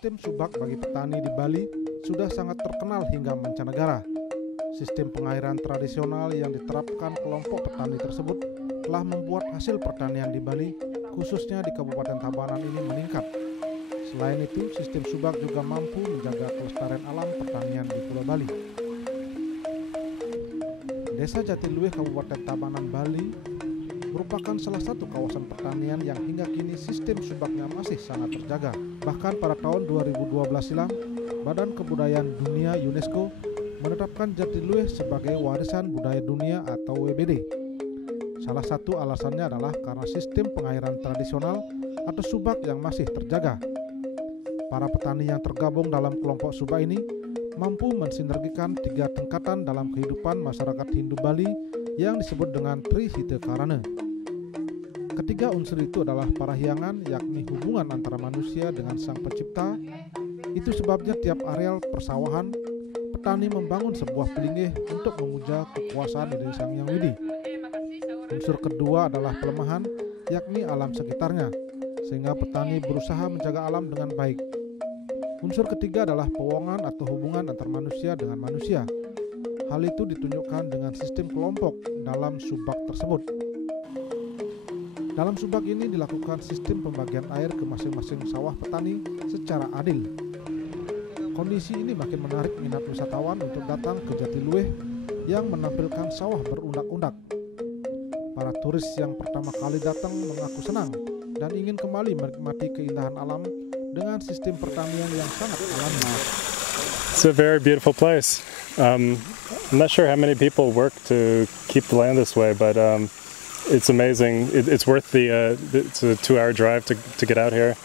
Sistem subak bagi petani di Bali sudah sangat terkenal hingga mancanegara. Sistem pengairan tradisional yang diterapkan kelompok petani tersebut telah membuat hasil pertanian di Bali, khususnya di Kabupaten Tabanan ini meningkat. Selain itu, sistem subak juga mampu menjaga kelestarian alam pertanian di Pulau Bali. Desa Jatiluwih, Kabupaten Tabanan, Bali merupakan salah satu kawasan pertanian yang hingga kini sistem subaknya masih sangat terjaga. Bahkan pada tahun 2012 silam, Badan Kebudayaan Dunia UNESCO menetapkan Jatiluwih sebagai Warisan Budaya Dunia atau WBD. Salah satu alasannya adalah karena sistem pengairan tradisional atau subak yang masih terjaga. Para petani yang tergabung dalam kelompok subak ini mampu mensinergikan 3 tingkatan dalam kehidupan masyarakat Hindu Bali yang disebut dengan Trihita Karana. Ketiga unsur itu adalah parahyangan, yakni hubungan antara manusia dengan Sang Pencipta. Itu sebabnya tiap areal persawahan, petani membangun sebuah pelinggih untuk memuja kekuasaan dari Sang Hyang Widi. Unsur kedua adalah pelemahan, yakni alam sekitarnya, sehingga petani berusaha menjaga alam dengan baik. Unsur ketiga adalah pewongan atau hubungan antar manusia dengan manusia. Hal itu ditunjukkan dengan sistem kelompok dalam subak tersebut. Dalam subak ini dilakukan sistem pembagian air ke masing-masing sawah petani secara adil. Kondisi ini makin menarik minat wisatawan untuk datang ke Jatiluwih yang menampilkan sawah berundak-undak. Para turis yang pertama kali datang mengaku senang dan ingin kembali menikmati keindahan alam dengan sistem pertanian yang sangat alami. It's a very beautiful place. I'm not sure how many people work to keep the land this way, but it's amazing. It's worth it's a 2-hour drive to get out here,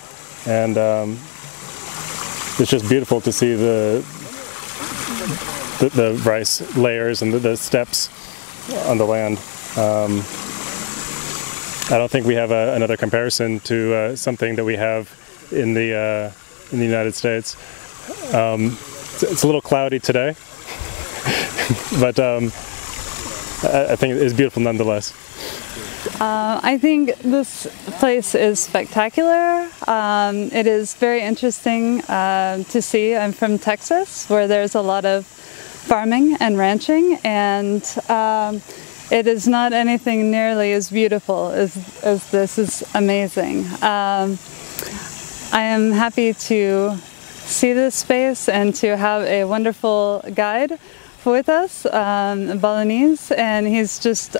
and it's just beautiful to see the rice layers and the steps on the land. I don't think we have another comparison to something that we have in the United States. It's a little cloudy today, but I think it's beautiful nonetheless. I think this place is spectacular. It is very interesting to see. I'm from Texas, where there's a lot of farming and ranching, and it is not anything nearly as beautiful as this. Is amazing. I am happy to see this space and to have a wonderful guide with us, Balinese, and he's just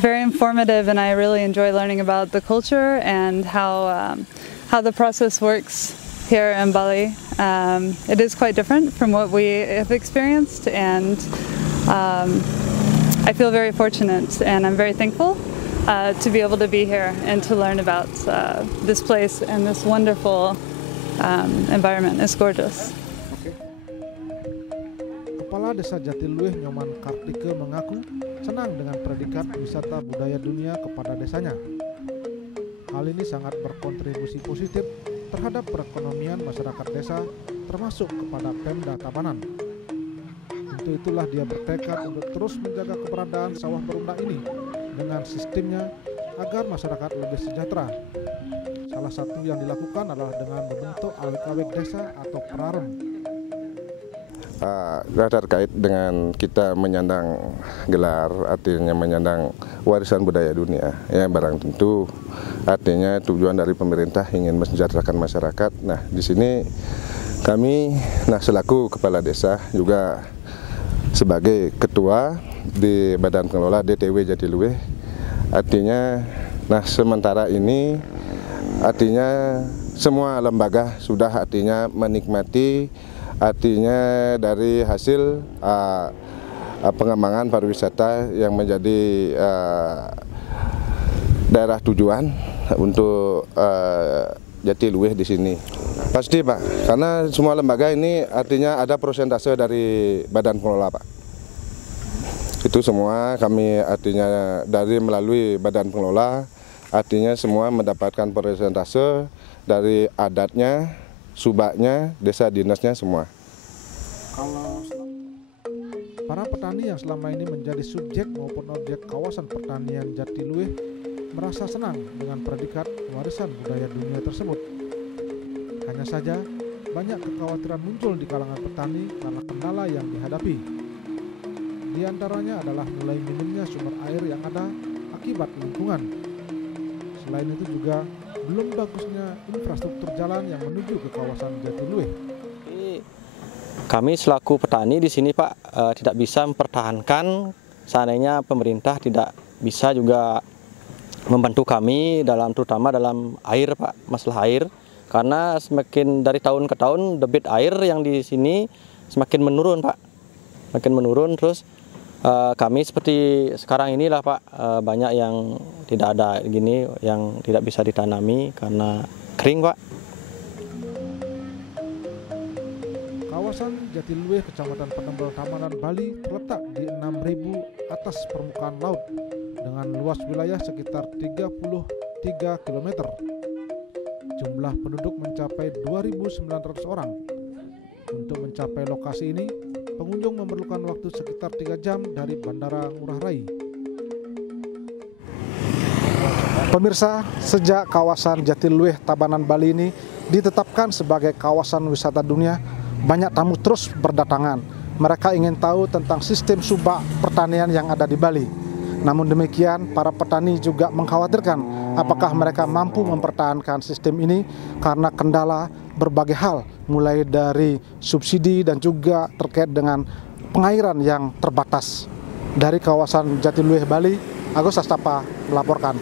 very informative, and I really enjoy learning about the culture and how the process works here in Bali. It is quite different from what we have experienced, and I feel very fortunate, and I'm very thankful to be able to be here and to learn about this place and this wonderful environment. It's gorgeous. Kepala Desa Jatiluwih Nyoman Kartika mengaku senang dengan predikat wisata budaya dunia kepada desanya. Hal ini sangat berkontribusi positif terhadap perekonomian masyarakat desa, termasuk kepada Pemda Tabanan. Untuk itulah dia bertekad untuk terus menjaga keberadaan sawah berundak ini dengan sistemnya agar masyarakat lebih sejahtera. Salah satu yang dilakukan adalah dengan membentuk awek-awek desa atau perarem. Terkait dengan kita menyandang gelar, artinya menyandang warisan budaya dunia, ya barang tentu artinya tujuan dari pemerintah ingin mensejahterakan masyarakat. Nah, di sini kami, selaku kepala desa juga sebagai ketua di Badan Pengelola DTW Jatiluwih, artinya sementara ini artinya semua lembaga sudah artinya menikmati artinya dari hasil pengembangan pariwisata yang menjadi daerah tujuan untuk Jatiluwih di sini. Pasti Pak, karena semua lembaga ini artinya ada persentase dari Badan Pengelola Pak. Itu semua kami artinya dari melalui Badan Pengelola, artinya semua mendapatkan persentase dari adatnya, subaknya, desa dinasnya semua. Kalau para petani yang selama ini menjadi subjek maupun objek kawasan pertanian Jatiluwih merasa senang dengan predikat warisan budaya dunia tersebut. Hanya saja, banyak kekhawatiran muncul di kalangan petani karena kendala yang dihadapi. Di antaranya adalah mulai minimnya sumber air yang ada akibat lingkungan. Selain itu juga belum bagusnya infrastruktur jalan yang menuju ke kawasan Jatiluwih. Kami selaku petani di sini Pak tidak bisa mempertahankan seandainya pemerintah tidak bisa juga membantu kami terutama dalam air Pak, masalah air. Karena semakin dari tahun ke tahun debit air yang di sini semakin menurun Pak, semakin menurun. Terus kami seperti sekarang inilah Pak, banyak yang tidak ada gini, yang tidak bisa ditanami karena kering Pak. Kawasan Jatiluwih, Kecamatan Penembel, Tamanan, Bali terletak di 6.000 atas permukaan laut dengan luas wilayah sekitar 33 km. Jumlah penduduk mencapai 2.900 orang. Untuk mencapai lokasi ini, pengunjung memerlukan waktu sekitar 3 jam dari Bandara Ngurah Rai. Pemirsa, sejak kawasan Jatiluwih, Tabanan, Bali ini ditetapkan sebagai kawasan wisata dunia, banyak tamu terus berdatangan. Mereka ingin tahu tentang sistem subak pertanian yang ada di Bali. Namun demikian, para petani juga mengkhawatirkan apakah mereka mampu mempertahankan sistem ini karena kendala berbagai hal, mulai dari subsidi dan juga terkait dengan pengairan yang terbatas. Dari kawasan Jatiluwih, Bali, Agus Astapa melaporkan.